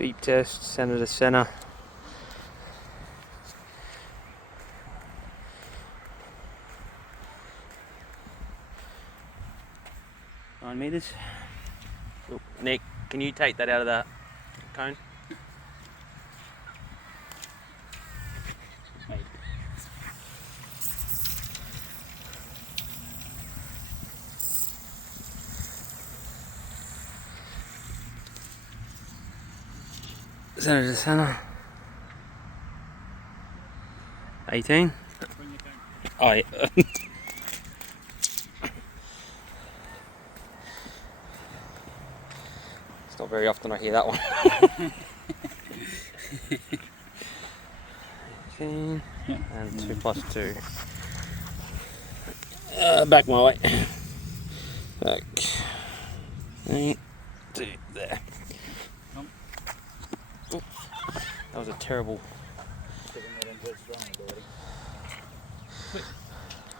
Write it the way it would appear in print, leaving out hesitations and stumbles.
Beep test, center to center. $9 meters. Oh, Nick, can you take that out of the cone? Center to center. 18. Oh yeah. It's not very often I hear that one. 18 and 2 plus 2. Back my way. Back. 8, 2, there. Ooh, that was a terrible.